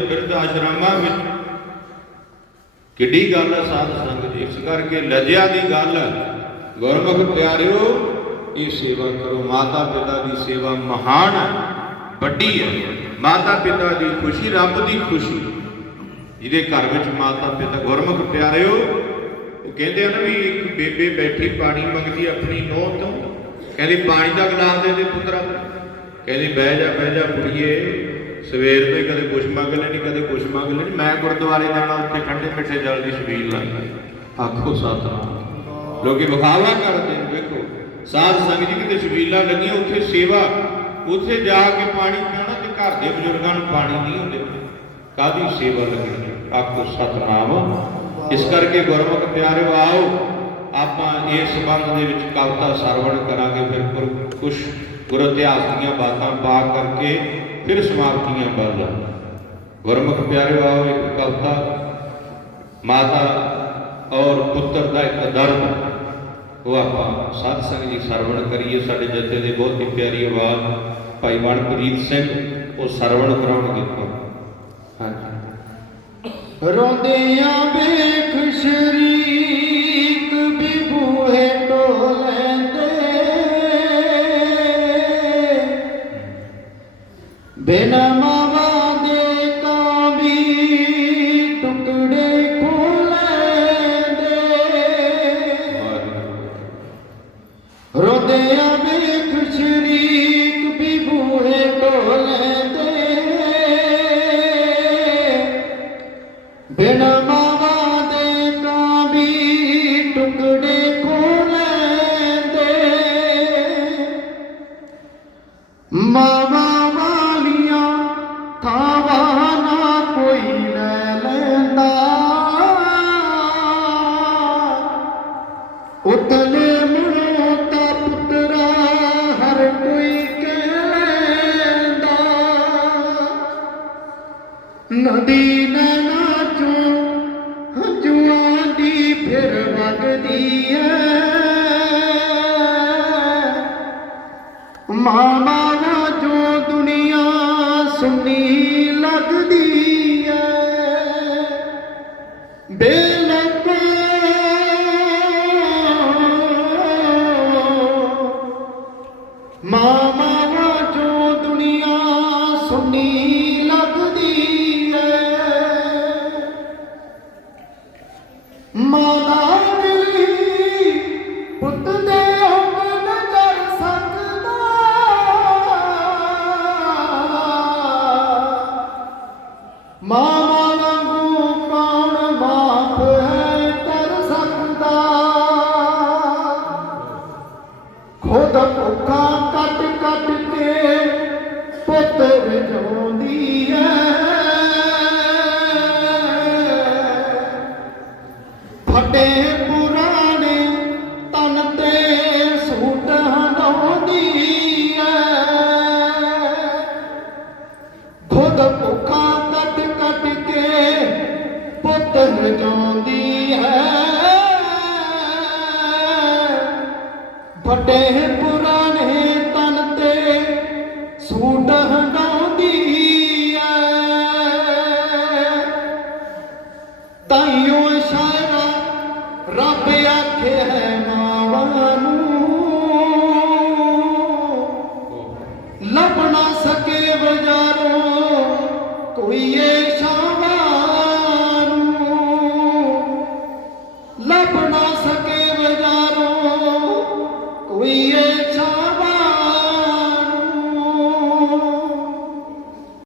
ਬਿਰਧ ਆਸ਼ਰਮਾਂ ਵਿੱਚ। ਕਿੱਡੀ ਗੱਲ ਹੈ ਸਾਧ ਸੰਗਤ ਜੀ। ਇਸ ਕਰਕੇ ਲਜਿਆ ਦੀ ਗੱਲ, ਗੁਰਮੁਖ ਪਿਆਰਿਓ, ਇਹ ਸੇਵਾ ਕਰੋ। ਮਾਤਾ ਪਿਤਾ ਦੀ ਸੇਵਾ ਮਹਾਨ ਹੈ ਵੱਡੀ ਹੈ ਮਾਤਾ ਪਿਤਾ ਦੀ ਖੁਸ਼ੀ, ਰੱਬ ਦੀ ਖੁਸ਼ੀ। ਜਿਹਦੇ ਘਰ ਵਿੱਚ ਮਾਤਾ ਪਿਤਾ, ਗੁਰਮੁਖ ਪਿਆਰਿਓ, ਉਹ ਕਹਿੰਦੇ ਆ ਨਾ ਵੀ ਇੱਕ ਬੇਬੇ ਬੈਠੀ ਪਾਣੀ ਮੰਗਦੀ ਆਪਣੀ ਨੋਹ ਤੋਂ। ਕਹਿੰਦੀ, ਪਾਣੀ ਦਾ ਗਲਾਸ ਦੇ ਦੇ ਪੁੱਤਰਾ। ਕਹਿੰਦੀ, ਬਹਿ ਜਾ ਬਹਿ ਜਾ ਕੁੜੀਏ। ਸਵੇਰ ਦੇ ਕਦੇ ਕੁਛ ਮੰਗ ਲੈਣੀ ਕਦੇ ਕੁਛ ਮੰਗ ਲੈਣੀ ਮੈਂ ਗੁਰਦੁਆਰੇ ਜਾਣਾ, ਉੱਥੇ ਠੰਡੇ ਮਿੱਠੇ ਜਲ ਦੀ ਛਬੀਲ ਲਾਈ ਆਖੋ ਸਤਨਾਮ। ਲੋਕੀ ਵਿਖਾਵਾ ਕਰਦੇ ਨੇ, ਵੇਖੋ। ਸਾਧ ਸੰਗਤ ਜੀ ਕਿਤੇ ਛਬੀਲਾਂ ਲੱਗੀਆਂ, ਉੱਥੇ ਸੇਵਾ। ਉੱਥੇ ਜਾ ਕੇ ਪਾਣੀ ਪੀਣਾ ਤੇ ਘਰ ਦੇ ਬਜ਼ੁਰਗਾਂ ਨੂੰ ਪਾਣੀ ਨਹੀਂ ਹੁੰਦੇ। ਕਾਦੀ ਸੇਵਾ ਲੱਗੀ ਆਖੋ ਸਤਨਾਮ। ਇਸ ਕਰਕੇ ਗੁਰਮੁਖ ਪਿਆਰਿਓ, ਆਓ। ਆਪਾਂ ਇਸ ਸੰਬੰਧ ਦੇ ਵਿੱਚ ਕਵਿਤਾ ਸਰਵਣ ਕਰਾਂਗੇ, ਫਿਰ ਗੁਰ- ਕੁਛ ਗੁਰੂ ਇਤਿਹਾਸ ਦੀਆਂ ਬਾਤਾਂ ਪਾ ਕਰਕੇ ਫਿਰ ਸਮਾਪਤੀਆਂ ਵੱਲ ਗੁਰਮੁਖ ਪਿਆਰਿਓ ਆਓ ਇੱਕ ਕਵਿਤਾ, ਮਾਤਾ ਔਰ ਪੁੱਤਰ ਦਾ ਇੱਕ ਦਰਦ। ਉਹ ਆਪਾਂ ਸਾਧ ਸੰਗਤ ਜੀ ਸਰਵਣ ਕਰੀਏ। ਸਾਡੇ ਜਥੇ ਦੇ ਬਹੁਤ ਹੀ ਪਿਆਰੀ ਆਵਾਜ਼ ਭਾਈ ਮਨਪ੍ਰੀਤ ਸਿੰਘ, ਉਹ ਸਰਵਣ ਕਰਾਉਣਗੇ ਹਾਂਜੀ। ਰੋਂਦਿਆਂ ਵੇਖ Benamama ਨਦੀ ਨੈਣਾ ਚੋਂ ਹੰਝੂਆਂ ਦੀ ਫਿਰ ਵਗਦੀ ਐ। ਮਾਮਾ ਨਾ ਜੋ ਦੁਨੀਆ ਸੁਣੀ ਲੱਗਦੀ ਐ। ਬੇਲਕੋ ਮਾਮਾ ਨਾ ਜੋ ਦੁਨੀਆ ਸੁਣੀ ਮਾਦਾ ਦੀ ਪੁੱਤ ਦੇ ਅੰਗ ਨ ਕਰ ਸਕਦਾ। ਮਾਮਾ ਕੌਣ ਮਾਫ ਹੈ ਸਕਦਾ? ਖੁਦ ਭੁੱਖਾ ਕੱਟ ਕੱਟ ਕੇ ਪੁੱਤ ਵਜਾਉਂਦੀ ਫਟੇ ਪੁਰਾਣੇ ਤਨ ਤੇ ਸੂਟ ਹੰਡਾਉਂਦੀ ਐ। ਖੁਦ ਭੁੱਖਾ ਕੱਟ ਕੱਟ ਕੇ ਪੁੱਤ ਰਜਾਉਂਦੀ ਹੈ ਫਟੇ ਪੁਰਾਣੇ ਤਨ ਤੇ ਸੂਟ ਹੰਡਾਉਂਦੀ ਆਖੇ ਹੈ ਮਾਵਾਂ ਨੂੰ। ਲੱਭਣਾ ਸਕੇ ਬਜ਼ਾਰੋਂ ਕੋਈ